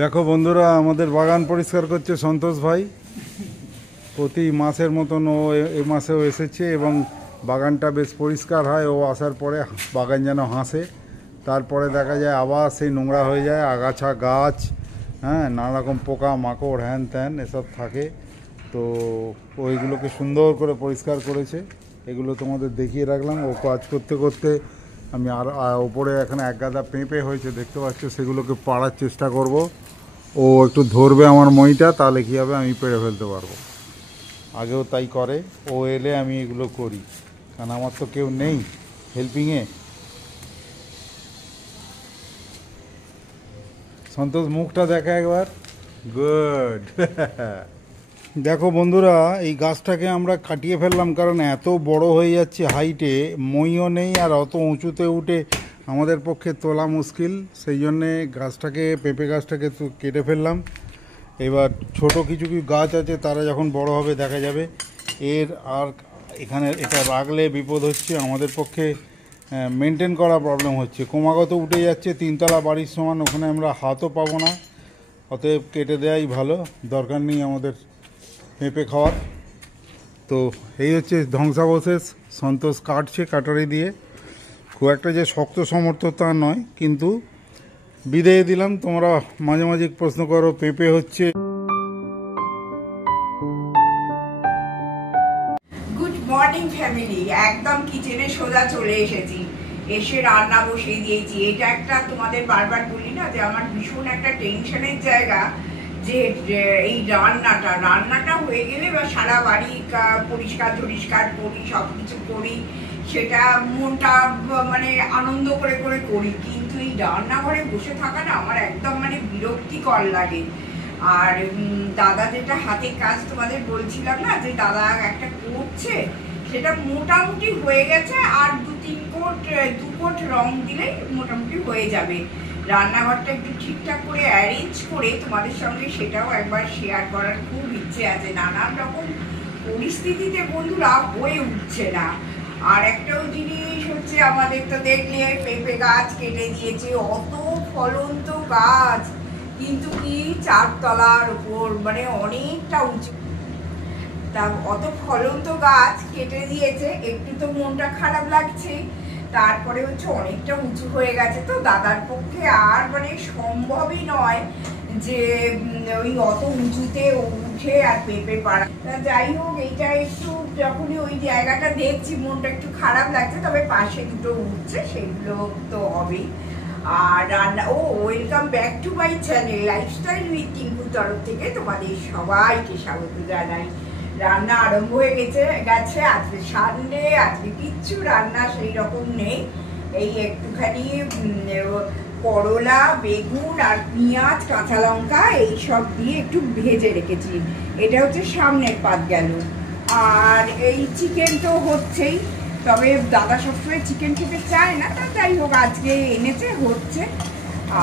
দেখো বন্ধুরা, আমাদের বাগান পরিষ্কার করছে সন্তোষ ভাই। প্রতি মাসের মতন ও এই মাসেও এসেছে এবং বাগানটা বেশ পরিষ্কার হয়। ও আসার পরে বাগান যেন হাসে। তারপরে দেখা যায় আবার সেই নোংরা হয়ে যায়, আগাছা গাছ, হ্যাঁ, নানা রকম পোকা মাকড় হ্যান ত্যান এসব থাকে। তো ওইগুলোকে সুন্দর করে পরিষ্কার করেছে। এগুলো তোমাদের দেখিয়ে রাখলাম। ও কাজ করতে করতে আমি আর ওপরে এখানে এক গাদা পেঁপে হয়েছে দেখতে পাচ্ছ, সেগুলোকে পাড়ার চেষ্টা করব। ও একটু ধরবে আমার মইটা, তাহলে কী হবে, আমি পেড়ে ফেলতে পারবো। আগেও তাই করে, ও এলে আমি এগুলো করি, কারণ আমার তো কেউ নেই হেল্পিংয়ে। সন্তোষ মুখটা দেখা একবার, গুড। দেখো বন্ধুরা, এই গাছটাকে আমরা কাটিয়ে ফেললাম কারণ এত বড় হয়ে যাচ্ছে হাইটে, মইও নেই আর অত উঁচুতে উঠে আমাদের পক্ষে তোলা মুশকিল। সেই জন্যে গাছটাকে, পেঁপে গাছটাকে তো কেটে ফেললাম। এবার ছোট কিছু গাছ আছে, তারা যখন বড় হবে দেখা যাবে। এর আর এখানে এটা রাখলে বিপদ হচ্ছে, আমাদের পক্ষে মেনটেন করা প্রবলেম হচ্ছে। ক্রমাগত উঠে যাচ্ছে, 3 তলা বাড়ির সমান, ওখানে আমরা হাতও পাবো না। অতএব কেটে দেওয়াই ভালো, দরকার নেই আমাদের পেঁপে খাওয়ার। তো এই হচ্ছে ধ্বংসাবশেষ। সন্তোষ কাটছে কাটারি দিয়ে, খুব একটা যে শক্ত সমর্থ তা নয়, কিন্তু বিদায় দিলাম। তোমরা মাঝে মাঝে প্রশ্ন করো পেঁপে হচ্ছে। গুড মর্নিং ফ্যামিলি, একদম কিচেনে সোজা চলে এসেছি, এসে রান্না বসিয়ে দিয়েছি। এটা একটা তোমাদের বারবার বলি না যে আমার ভীষণ একটা টেনশনের জায়গা, যে এই রান্নাটা হয়ে গেলে বা সারা বাড়ি পরিষ্কার করি, সবকিছু করি, সেটা মনটা মানে আনন্দ করে করে করি। কিন্তু এই রান্নাঘরে বসে থাকা না আমার একদম মানে বিরক্তিকর লাগে। আর দাদা যেটা হাতের কাজ তোমাদের বলছিলাম না, যে দাদা একটা করছে, সেটা মোটামুটি হয়ে গেছে। আর 2 কোট রং দিলেই মোটামুটি হয়ে যাবে। রান্নাঘরটা একটু ঠিকঠাক করে অ্যারেঞ্জ করে তোমাদের সঙ্গে সেটাও একবার শেয়ার করার খুব ইচ্ছে আছে। নানান রকম পরিস্থিতিতে বন্ধুরা হয়ে উঠছে না। আর একটাও জিনিস হচ্ছে, আমাদের তো দেখলে পেঁপে গাছ কেটে দিয়েছে, অত ফলন্ত গাছ, কিন্তু কি 4 তলার উপর, মানে অনেকটা উঁচু। তা অত ফলন্ত গাছ কেটে দিয়েছে, একটু তো মনটা খারাপ লাগছে। তারপরে হচ্ছে অনেকটা উঁচু হয়ে গেছে, তো দাদার পক্ষে আর মানে সম্ভবই নয় যে ওই অত উঁচুতে উঠে আর পেঁপে পাড়া। যাই হোক, এইটা একটু যখনই ওই জায়গাটা দেখছি মনটা একটু খারাপ লাগছে। তবে পাশে দুটো উঠছে, সেগুলো তো হবেই। আর রান্না, welcome back to my channel lifestyle with টিঙ্কুর তরফ থেকে তোমাদের সবাইকে স্বাগত জানাই। রান্না আরম্ভ হয়ে গেছে। আজকে সানডে, আজকে কিচ্ছু রান্না সেই রকম নেই। এই একটুখানি করলা, বেগুন আর পেঁয়াজ, কাঁচা লঙ্কা এইসব দিয়ে একটু ভেজে রেখেছি। এটা হচ্ছে সামনের পাত গেল। আর এই চিকেন তো হচ্ছেই, তবে দাদা সবসময় চিকেন খেতে চায় না, তা যাই হোক আজকে এনেছে, হচ্ছে।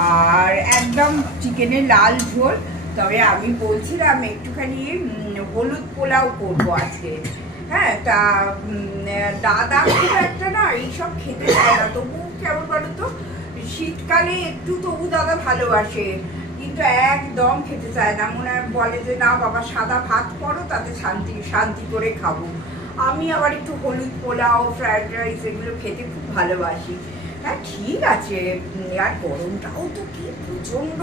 আর একদম চিকেনের লাল ঝোল। তবে আমি বলছিলাম একটুখানি হলুদ পোলাও করবো আজকে। হ্যাঁ, তা দাদা খুব একটা না এইসব খেতে চায় না, তবু কেমন বলো তো, শীতকালে একটু তবু দাদা ভালোবাসে, কিন্তু একদম খেতে চায় না। মনে হয় বলে যে না বাবা, সাদা ভাত করো, তাতে শান্তি করে খাবো। আমি আবার একটু হলুদ পোলাও, ফ্রাইড রাইস এগুলো খেতে খুব ভালোবাসি। হ্যাঁ ঠিক আছে। আর গরমটাও তো কি প্রচন্ড,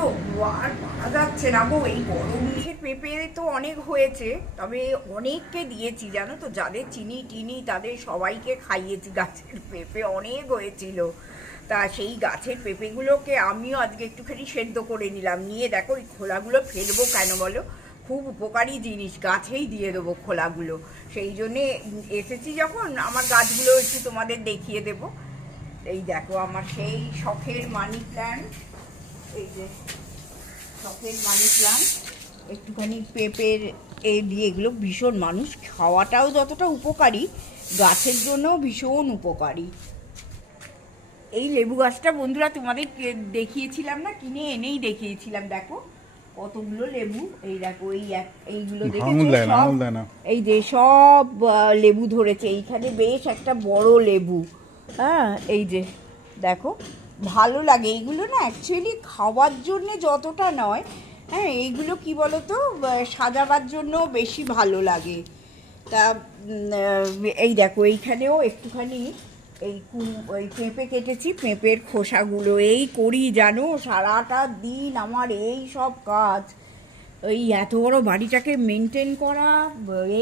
আর পারা যাচ্ছে না গো এই গরম নিয়ে। পেঁপে তো অনেক হয়েছে, তবে অনেককে দিয়েছি জানো তো, যাদের চিনি তাদের সবাইকে খাইয়েছি। গাছের পেঁপে অনেক হয়েছিল, তা সেই গাছের পেঁপেগুলোকে আমিও আজকে একটুখানি সেদ্ধ করে নিলাম। নিয়ে দেখো, এই খোলাগুলো ফেলবো কেন বলো, খুব উপকারী জিনিস, গাছেই দিয়ে দেবো খোলাগুলো। সেই জন্যে এসেছি যখন, আমার গাছগুলো একটু তোমাদের দেখিয়ে দেবো। এই দেখো আমার সেই শখের মানি প্ল্যান্ট, এই যে শখের মানি প্ল্যান্ট, একটুখানি পেঁপের দিয়ে, এগুলো ভীষণ, মানুষ খাওয়াটাও যতটা উপকারী, গাছের জন্যও ভীষণ উপকারী। এই লেবু গাছটা বন্ধুরা তোমাদের দেখিয়েছিলাম না, কিনে এনেই দেখিয়েছিলাম। দেখো কতগুলো লেবু, এই দেখো এইগুলো দেখেছো সব, এই যে সব লেবু ধরেছে। এইখানে বেশ একটা বড় লেবু, হ্যাঁ এই যে দেখো ভালো লাগে এইগুলো না, অ্যাকচুয়ালি খাওয়ার জন্যে যতটা নয়, হ্যাঁ এইগুলো কি বলতো সাজাবার জন্য বেশি ভালো লাগে। তা এই দেখো এইখানেও একটুখানি ওই পেঁপে কেটেছি, পেঁপের খোসাগুলো এই করি জানো, সারাটা দিন আমার এই সব কাজ, এই এত বড় বাড়িটাকে মেনটেন করা,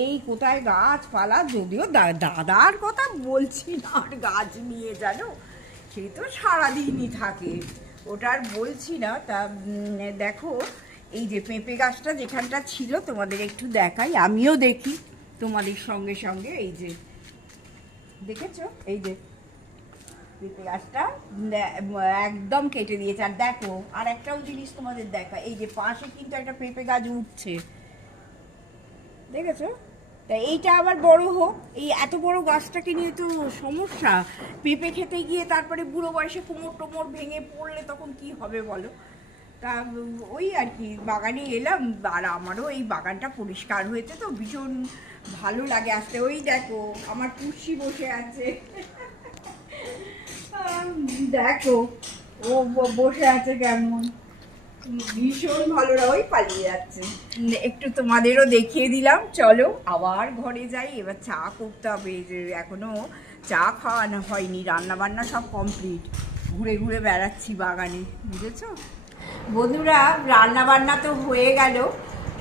এই কোথায় গাছপালা, যদিও দাদার কথা বলছি না, আর গাছ নিয়ে জানো সে তো সারাদিনই থাকে, ওটা আর বলছি না। তা দেখো এই যে পেঁপে গাছটা যেখানটা ছিল তোমাদের একটু দেখাই, আমিও দেখি তোমাদের সঙ্গে সঙ্গে। এই যে দেখেছো, এই যে পেঁপে গাছটা একদম কেটে দিয়েছে। আর দেখো আর একটাও জিনিস তোমাদের দেখা, এই যে পাশে কিন্তু একটা পেঁপে গাছ উঠছে, দেখেছো? তা এইটা আবার বড় হোক, এই এত বড় গাছটাকে নিয়ে তো সমস্যা, পেঁপে খেতে গিয়ে তারপরে বুড়ো বয়সে কোমর টোমর ভেঙে পড়লে তখন কি হবে বলো। তা ওই আর কি বাগানে এলাম, আর আমারও এই বাগানটা পরিষ্কার হয়েছে তো ভীষণ ভালো লাগে আসতে। ওই দেখো আমার পুষি বসে আছে, দেখো ও বসে আছে কেমন, ভীষণ ভালো, ওই পালিয়ে যাচ্ছে। একটু তোমাদেরও দেখিয়ে দিলাম, চলো আবার ঘরে যাই, এবার চা করতে হবে, যে এখনো চা খাওয়ানো হয়নি, রান্না বান্না সব কমপ্লিট, ঘুরে ঘুরে বেড়াচ্ছি বাগানে, বুঝেছো বন্ধুরা। রান্না বান্না তো হয়ে গেল,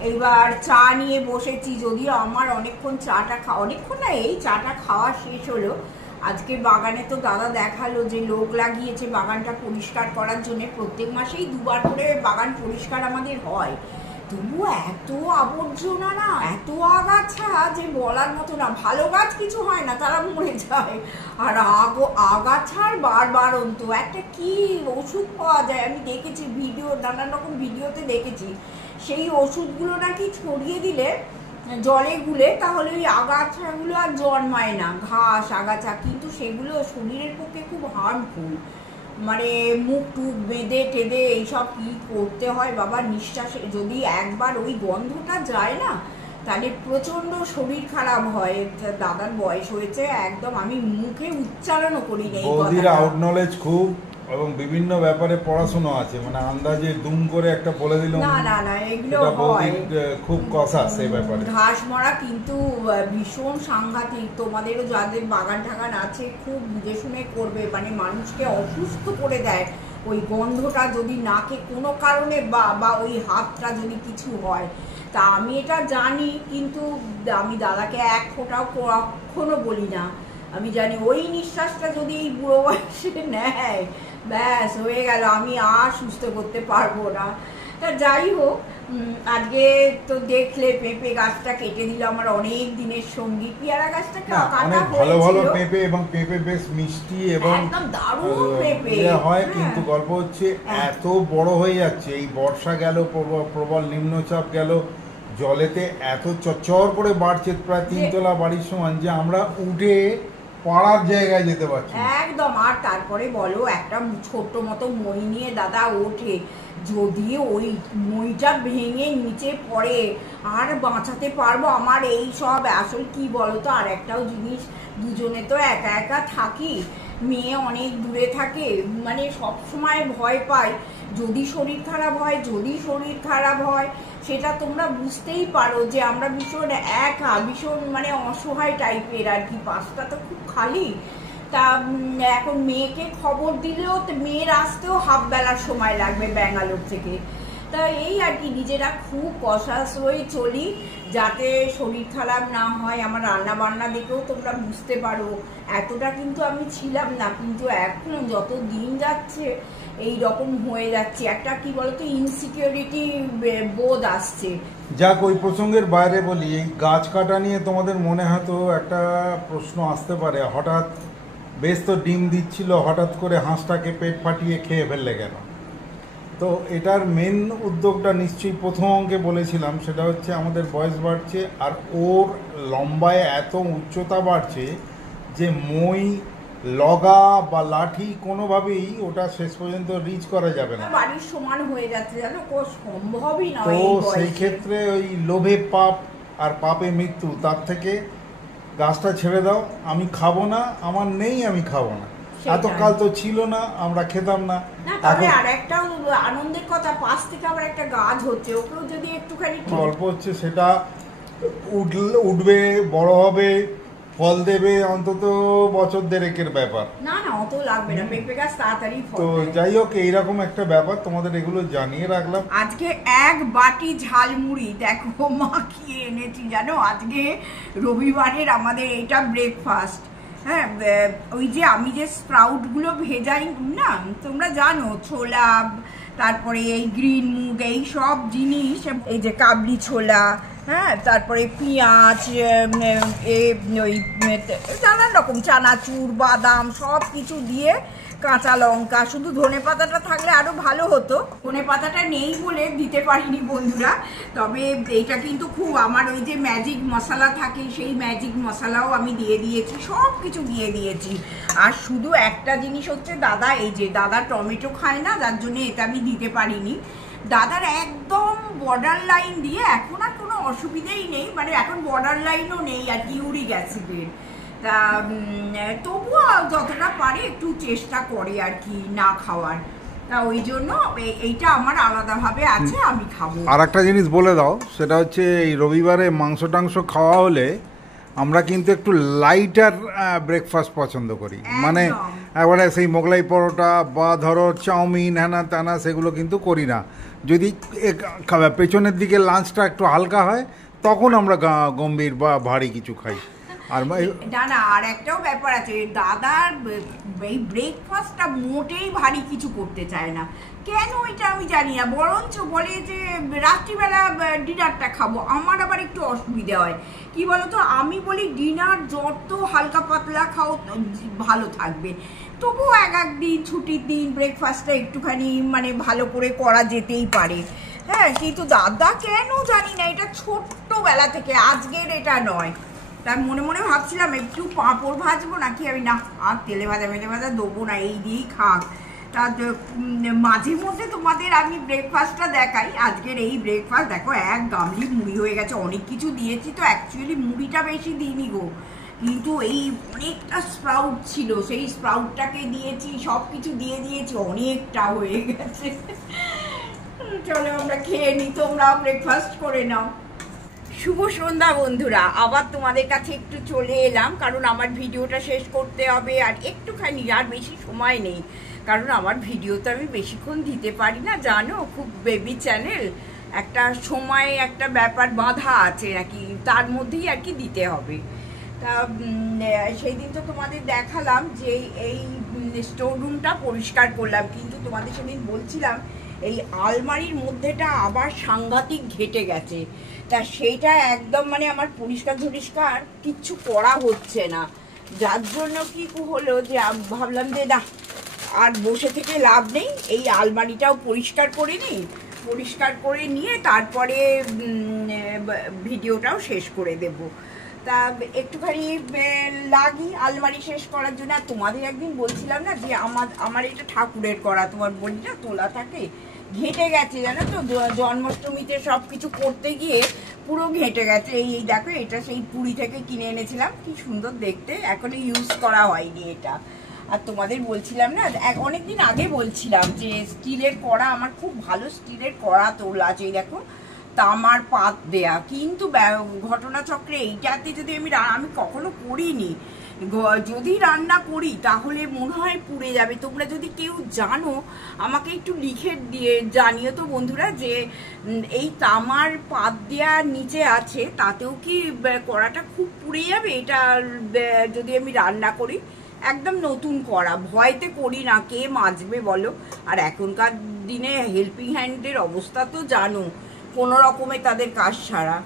এবার চা নিয়ে বসেছি, যদিও আমার অনেকক্ষণ অনেকক্ষণ না, এই চাটা খাওয়া শেষ হলো। আজকে বাগানে তো দাদা দেখালো যে লোক লাগিয়েছে বাগানটা পরিষ্কার করার জন্য, প্রত্যেক মাসেই দুবার করে বাগান পরিষ্কার আমাদের হয়, তবু এত আবর্জনা না, এত আগাছা যে বলার মতো না, ভালো গাছ কিছু হয় না, তারা মরে যায়, আর আগাছার বারবার অন্ত একটা কি ওষুধ পাওয়া যায়, আমি দেখেছি ভিডিও, নানান রকম ভিডিওতে দেখেছি, সেই ওষুধগুলো নাকি ছড়িয়ে দিলে জলে গুলে তাহলে ওই আগাছাগুলো আর জন্মায় না, ঘাস আগাছা, কিন্তু সেগুলো শরীরের পক্ষে খুব হার্মফুল, মানে মুখ টুক বেঁধে টেঁধে এইসব কি করতে হয় বাবা, নিঃশ্বাসে যদি একবার ওই গন্ধটা যায় না তাহলে প্রচণ্ড শরীর খারাপ হয়। দাদার বয়স হয়েছে, একদম আমি মুখে উচ্চারণও করি না এই কথাটা। আউট নলেজ খুব, এবং বিভিন্ন ব্যাপারে পড়াশোনা আছে, মানে আন্দাজে দুম করে একটা বলে দিল না না না, এগুলো হয় খুব কসাস এই ব্যাপারে। ঘাস মরা কিন্তু ভীষণ সাংঘাতিক, তোমাদেরও যাদের বাগান টাগান আছে খুব বুঝে শুনে করবে, মানে মানুষকে অসুস্থ করে দেয় ওই গন্ধটা, যদি নাকে কোনো কারণে বা ওই হাতটা যদি কিছু হয়। তা আমি এটা জানি, কিন্তু আমি দাদাকে এক ফোঁটাও কখনো বলি না, আমি জানি ওই নিঃশ্বাসটা যদি এই বুড়ো বয়সে নেয় ব্যাস হয়ে গেল, আমি আর সুস্থ করতে পারবো না। তা যাই হোক, আজকে তো দেখলে পেঁপে গাছটা কেটে দিল, আমার অনেক দিনের সঙ্গী, পেয়ারা গাছটা কাটা ভালো ভালো পেঁপে, এবং পেঁপে বেশ মিষ্টি এবং একদম দারুণ পেঁপে হয়, কিন্তু গল্প হচ্ছে এত বড় হয়ে যাচ্ছে, এই বর্ষা গেল, প্রবল নিম্নচাপ গেল, জলেতে এত চচ্চর করে বাড়ছে, প্রায় 3 তলা বাড়ির সমান, যে আমরা উঠে পাড়ার জায়গায় যেতে পারছি একদম। আর তারপরে বলো একটা ছোট্ট মতো মই নিয়ে দাদা ওঠে, যদি ওই মইটা ভেঙে নিচে পড়ে আর বাঁচাতে পারবো, আমার এই সব আসল কি বলতো, আর একটাও জিনিস, দুজনে তো একা একা থাকি, মেয়ে অনেক দূরে থাকে, মানে সব সময় ভয় পাই যদি শরীর খারাপ হয়, সেটা তোমরা বুঝতেই পারো যে আমরা ভীষণ একা, ভীষণ মানে অসহায় টাইপের আর কি, পাশটা তো খুব খালি। তা এখন মেয়েকে খবর দিলেও মেয়ের আসতেও হাফ বেলার সময় লাগবে ব্যাঙ্গালোর থেকে, তা এই আর কি নিজেরা খুব কসাস হয়ে চলি যাতে শরীর খারাপ না হয়। আমার রান্না বান্না দেখেও তোমরা বুঝতে পারো এতটা কিন্তু আমি ছিলাম না, কিন্তু এখন যত দিন যাচ্ছে এই রকম হয়ে যাচ্ছে, একটা কি বলতো ইনসিকিউরিটি বোধ আসছে। যাক, ওই প্রসঙ্গের বাইরে বলি, এই গাছ কাটা নিয়ে তোমাদের মনে হয়তো একটা প্রশ্ন আসতে পারে, হঠাৎ বেশ তো ডিম দিচ্ছিল, হঠাৎ করে হাঁসটাকে পেট ফাটিয়ে খেয়ে ফেললে কেন? তো এটার মেন উদ্যোগটা নিশ্চয়ই প্রথম অঙ্কে বলেছিলাম, সেটা হচ্ছে আমাদের বয়স বাড়ছে, আর ওর লম্বায় এত উচ্চতা বাড়ছে যে মই, লগা বা লাঠি কোনোভাবেই ওটা শেষ পর্যন্ত রিচ করা যাবে না, বাড়ির সমান হয়ে যাচ্ছে, জানো সম্ভবই নয়। তো সেই ক্ষেত্রে ওই লোভে পাপ আর পাপে মৃত্যু, তার থেকে গাছটা ছেড়ে দাও, আমি খাবো না, আমার নেই, আমি খাবো না। এতকাল তো ছিল না, আমরা খেতাম না। তবে আর একটা আনন্দের কথা, পাশ থেকে আবার একটা গাছ হচ্ছে, ওকেও যদি একটুখানি গল্প হচ্ছে, সেটা উঠবে, বড় হবে, ফল দেবে, অন্তত বছর দেড়েকের ব্যাপার। না অত লাগবে না, পেঁপে গাছ তাড়াতাড়ি ফল। তো যাই হোক, এইরকম একটা ব্যাপার, তোমাদের এগুলো জানিয়ে রাখলাম। আজকে এক বাটি ঝালমুড়ি দেখো মাখিয়ে এনেছি জানো, আজকে রবিবারের আমাদের এটা ব্রেকফাস্ট। হ্যাঁ, ওই যে আমি যে স্প্রাউটগুলো ভেজাই না, তোমরা জানো, ছোলা, তারপরে এই গ্রিন মুগ, এই সব জিনিস, এই যে কাবলি ছোলা, হ্যাঁ, তারপরে পেঁয়াজ, ওই নানান রকম চানাচুর, বাদাম, সব কিছু দিয়ে, কাঁচা লঙ্কা, শুধু ধনে পাতাটা থাকলে আরো ভালো হতো, ধনে পাতাটা নেই বলে দিতে পারিনি বন্ধুরা। তবে এইটা কিন্তু খুব, আমার ওই যে ম্যাজিক মশলা থাকে, সেই ম্যাজিক মশলাও আমি দিয়ে দিয়েছি, সব কিছু দিয়ে দিয়েছি। আর শুধু একটা জিনিস হচ্ছে, দাদা, এই যে দাদা টমেটো খায় না, যার জন্য এটা আমি দিতে পারিনি। দাদার একদম বর্ডার লাইন দিয়ে এখন আর কোনো অসুবিধেই নেই, মানে এখন বর্ডার লাইনও নেই আর ইউরিক অ্যাসিডের। তা তবুও যতটা পারে একটু চেষ্টা করে আর কি না খাওয়ার। তা ওই জন্য এইটা আমার আলাদাভাবে আছে, আমি খাবো। আর একটা জিনিস বলে দাও, সেটা হচ্ছে এই রবিবারে মাংস টাংস খাওয়া হলে আমরা কিন্তু একটু লাইটার ব্রেকফাস্ট পছন্দ করি, মানে একবারে সেই মোগলাই পরোটা বা ধরো চাউমিন, হ্যানা ত্যানা, সেগুলো কিন্তু করি না। যদি পেছনের দিকে লাঞ্চটা একটু হালকা হয়, তখন আমরা গম্ভীর বা ভারী কিছু খাই। আর না আর একটাও ব্যাপার আছে, দাদার এই ব্রেকফাস্টটা মোটেই ভারী কিছু করতে চায় না, কেন এটা আমি জানি না, বরঞ্চ বলে যে রাত্রিবেলা ডিনারটা খাবো। আমার আবার একটু অসুবিধা হয়, কি বলতো, আমি বলি ডিনার যত হালকা পাতলা খাও ভালো থাকবে, তবুও এক দিন ছুটির দিন ব্রেকফাস্টটা একটুখানি মানে ভালো করে করা যেতেই পারে। হ্যাঁ, কিন্তু দাদা কেন জানি না, এটা ছোট্টবেলা থেকে, আজকের এটা নয়। তার মনে মনে ভাবছিলাম একটু পাঁপড় ভাজবো নাকি, আমি না আর তেলে ভাজা দেবো না, এই দিয়েই খাক। তা মাঝে মধ্যে তোমাদের আমি ব্রেকফাস্টটা দেখাই। আজকের এই ব্রেকফাস্ট দেখো, এক গামলি মুড়ি হয়ে গেছে, অনেক কিছু দিয়েছি তো, অ্যাকচুয়ালি মুড়িটা বেশি দিইনি গো, কিন্তু এই অনেকটা স্প্রাউট ছিল, সেই স্প্রাউটটাকে দিয়েছি, সব কিছু দিয়ে দিয়েছি, অনেকটা হয়ে গেছে। চলো আমরা খেয়ে নিই, তোমরা ব্রেকফাস্ট করে নাও। শুভ সন্ধ্যা বন্ধুরা, আবার তোমাদের কাছে একটু চলে এলাম, কারণ আমার ভিডিওটা শেষ করতে হবে, আর একটুখানি, আর বেশি সময় নেই, কারণ আমার ভিডিও তো আমি বেশিক্ষণ দিতে পারি না, জানো, খুব বেবি চ্যানেল, একটা সময় একটা ব্যাপার বাঁধা আছে নাকি, তার মধ্যেই আর কি দিতে হবে। তা সেই দিন তো তোমাদের দেখালাম যে এই স্টোর রুমটা পরিষ্কার করলাম, কিন্তু তোমাদের সেদিন বলছিলাম এই আলমারির মধ্যেটা আবার সাংঘাতিক ঘেটে গেছে, তা সেইটা একদম মানে আমার পরিষ্কার কিচ্ছু করা হচ্ছে না, যার জন্য কি হলো যে ভাবলাম যে না, আর বসে থেকে লাভ নেই, এই আলমারিটাও পরিষ্কার করে নিই, পরিষ্কার করে নিয়ে তারপরে ভিডিওটাও শেষ করে দেব। তা একটুখানি লাগি আলমারি শেষ করার জন্য। আর তোমাদের একদিন বলছিলাম না যে আমার এটা ঠাকুরের করা, তোমার বলি না তোলা থাকে, ঘেঁটে গেছে জানো তো, জন্মাষ্টমীতে সব কিছু করতে গিয়ে পুরো ঘেঁটে গেছে। এই দেখো, এটা সেই পুরী থেকে কিনে এনেছিলাম, কি সুন্দর দেখতে, এখনো ইউজ করা হয়নি এটা। আর তোমাদের বলছিলাম না, অনেকদিন আগে বলছিলাম যে স্টিলের কড়া, আমার খুব ভালো স্টিলের কড়া তোলা আছে, এই দেখো, তামার পাত দেয়া, কিন্তু ঘটনাচক্রে এইটাতে যদি আমি কখনো করিনি, যদি রান্না করি তাহলে মনে হয় পুড়ে যাবে। তোমরা যদি কেউ জানো আমাকে একটু লিখে দিয়ে জানিও তো বন্ধুরা, যে এই তামার পাত দেয়া নিচে আছে, তাতেও কি কড়াটা খুব পুড়ে যাবে এটা যদি আমি রান্না করি। একদম নতুন করা, ভয়তে করি না, কে মাজবে বলো। আর এখনকার দিনে হেল্পিং হ্যান্ডের অবস্থা তো জানো, কোনো রকমে তাদের কাজ ছাড়া।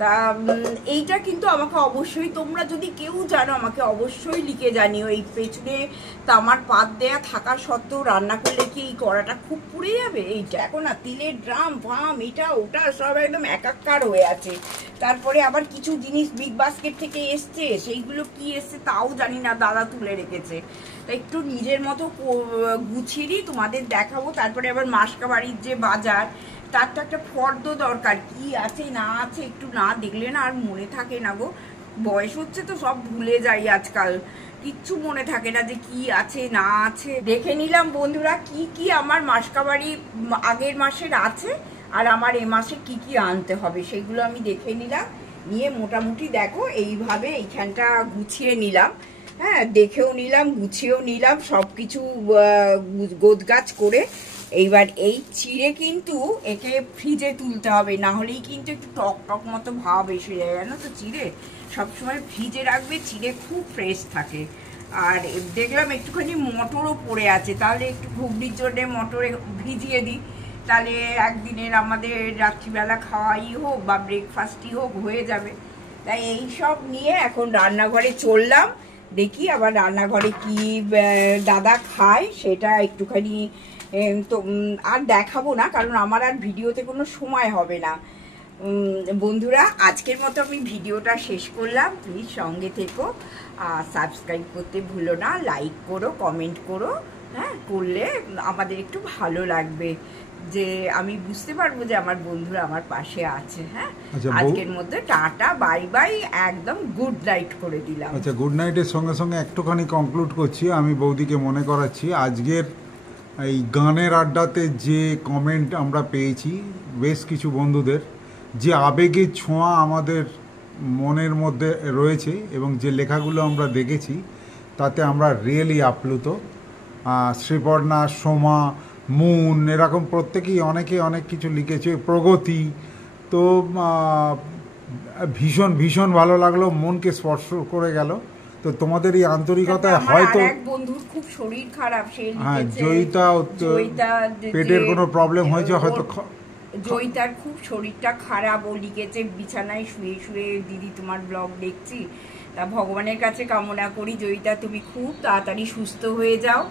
তা এইটা কিন্তু আমাকে অবশ্যই, তোমরা যদি কেউ জানো আমাকে অবশ্যই লিখে জানিও, এই পেছনে তামার পাত দেয়া থাকা সত্ত্বেও রান্না করলে কি এই কড়াটা খুব পুড়ে যাবে। এইটা এখন না, তেলের ড্রাম ফাম এটা ওটা সব একদম একাকার হয়ে আছে। তারপরে আবার কিছু জিনিস বিগ বাস্কেট থেকে এসছে, সেইগুলো কি এসছে তাও জানি না, দাদা তুলে রেখেছে। তা একটু নিজের মতো গুছিয়ে দিই, তোমাদের দেখাবো। তারপরে আবার মাসকাবাড়ির যে বাজার, তার তো একটা ফর্দ দরকার, কি আছে না আছে একটু না দেখলে না আর মনে থাকে না গো, বয়স হচ্ছে তো সব ভুলে যাই আজকাল। কিচ্ছু মনে থাকে না যে কি আছে না আছে। দেখে নিলাম বন্ধুরা কি কি আমার মাসকাবাড়ি আগের মাসের আছে আর আমার এ মাসে কি কি আনতে হবে সেগুলো আমি দেখে নিলাম, নিয়ে মোটামুটি দেখো এইভাবে এইখানটা গুছিয়ে নিলাম। হ্যাঁ, দেখেও নিলাম, গুছিয়েও নিলাম, সব কিছু গোছগাছ করে এইবার এই চিড়ে কিন্তু একে ফ্রিজে তুলতে হবে, না হলেই কিন্তু একটু টক টক মতো ভাব এসে যায় জানো তো। চিড়ে সবসময় ফ্রিজে রাখবে, চিড়ে খুব ফ্রেশ থাকে। আর দেখলাম একটুখানি মটরও পড়ে আছে, তাহলে একটু ঘুগনির জন্যে মটরে ভিজিয়ে দিই, তাহলে একদিনের আমাদের রাত্রিবেলা খাওয়াই হোক বা ব্রেকফাস্টই হোক হয়ে যাবে। তাই এই সব নিয়ে এখন রান্নাঘরে চললাম, দেখি আবার রান্নাঘরে কি দাদা খায় সেটা একটুখানি তো আর দেখাবো না, কারণ আমার আর ভিডিওতে কোনো সময় হবে না। বন্ধুরা আজকের মতো আমি ভিডিওটা শেষ করলাম, প্লিজ সঙ্গে থেকো, আর সাবস্ক্রাইব করতে ভুলো না, লাইক করো, কমেন্ট করো। হ্যাঁ, করলে আমাদের একটু ভালো লাগবে, যে আমি বুঝতে পারবো যে আমার বন্ধুরা আমার পাশে আছে। হ্যাঁ, আজকের মধ্যে টাটা বাই বাই, একদম গুড নাইট করে দিলাম। আচ্ছা, গুড নাইটের সঙ্গে সঙ্গে একটুখানি কনক্লুড করছি, আমি বৌদিকে মনে করাচ্ছি আজকের এই গানের আড্ডাতে যে কমেন্ট আমরা পেয়েছি বেশ কিছু বন্ধুদের, যে আবেগের ছোঁয়া আমাদের মনের মধ্যে রয়েছে এবং যে লেখাগুলো আমরা দেখেছি তাতে আমরা রিয়েলি আপ্লুত। শ্রীপর্ণা, সোমা, মুন, এরকম প্রত্যেকেই অনেকে অনেক কিছু লিখেছে, প্রগতি। তো ভীষণ ভীষণ ভালো লাগলো, মনকে স্পর্শ করে গেল। তো তোমাদের এই আন্তরিকতায় হয়তো এক বন্ধুর খুব শরীর খারাপ, সে জয়িতা পেটের কোনো প্রবলেম হয়েছে হয়তো, জয়িতার খুব শরীরটা খারাপ, ও লিখেছে বিছানায় শুয়ে শুয়ে দিদি তোমার ব্লগ দেখছি। তা ভগবানের কাছে কামনা করি জয়িতা তুমি খুব তাড়াতাড়ি সুস্থ হয়ে যাও,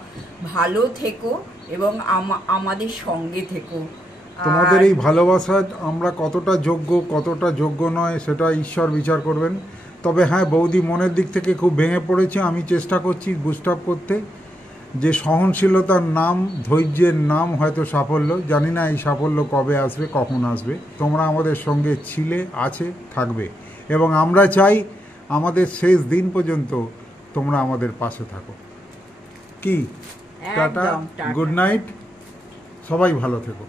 ভালো থেকো এবং আমাদের সঙ্গে থেকো। তোমাদের এই ভালোবাসা আমরা কতটা যোগ্য নয় সেটা ঈশ্বর বিচার করবেন। তবে হ্যাঁ, বৌদি মনের দিক থেকে খুব ভেঙে পড়েছে, আমি চেষ্টা করছি বুস্ট আপ করতে, যে সহনশীলতার নাম, ধৈর্যের নাম হয়তো সাফল্য। জানি না এই সাফল্য কবে আসবে, কখন আসবে। তোমরা আমাদের সঙ্গে ছিলে, আছে, থাকবে, এবং আমরা চাই আমাদের শেষ দিন পর্যন্ত তোমরা আমাদের পাশে থাকো। কি টাটা, গুড নাইট, সবাই ভালো থেকো।